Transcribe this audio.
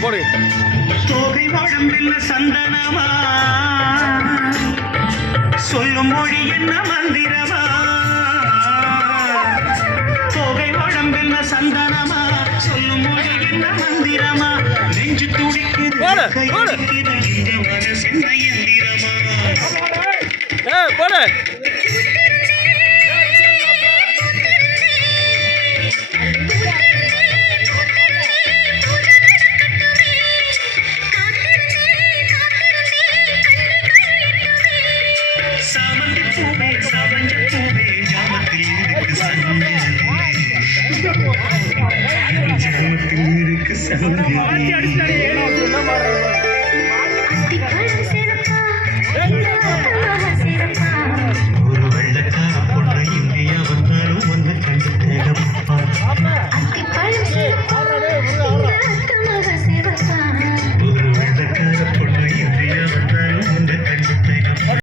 போடு. தோகை உடம்பில் சந்தனமா? சொல்லும் மொழி என்ன மந்திரமா? தோகை உடம்பில் சந்தனமா? சொல்லும் மொழி என்ன மந்திரமா? நெஞ்சு துடிக்குது போடு, போடு. போடு. ஜென்மத்தில் இருக்கு சங்கே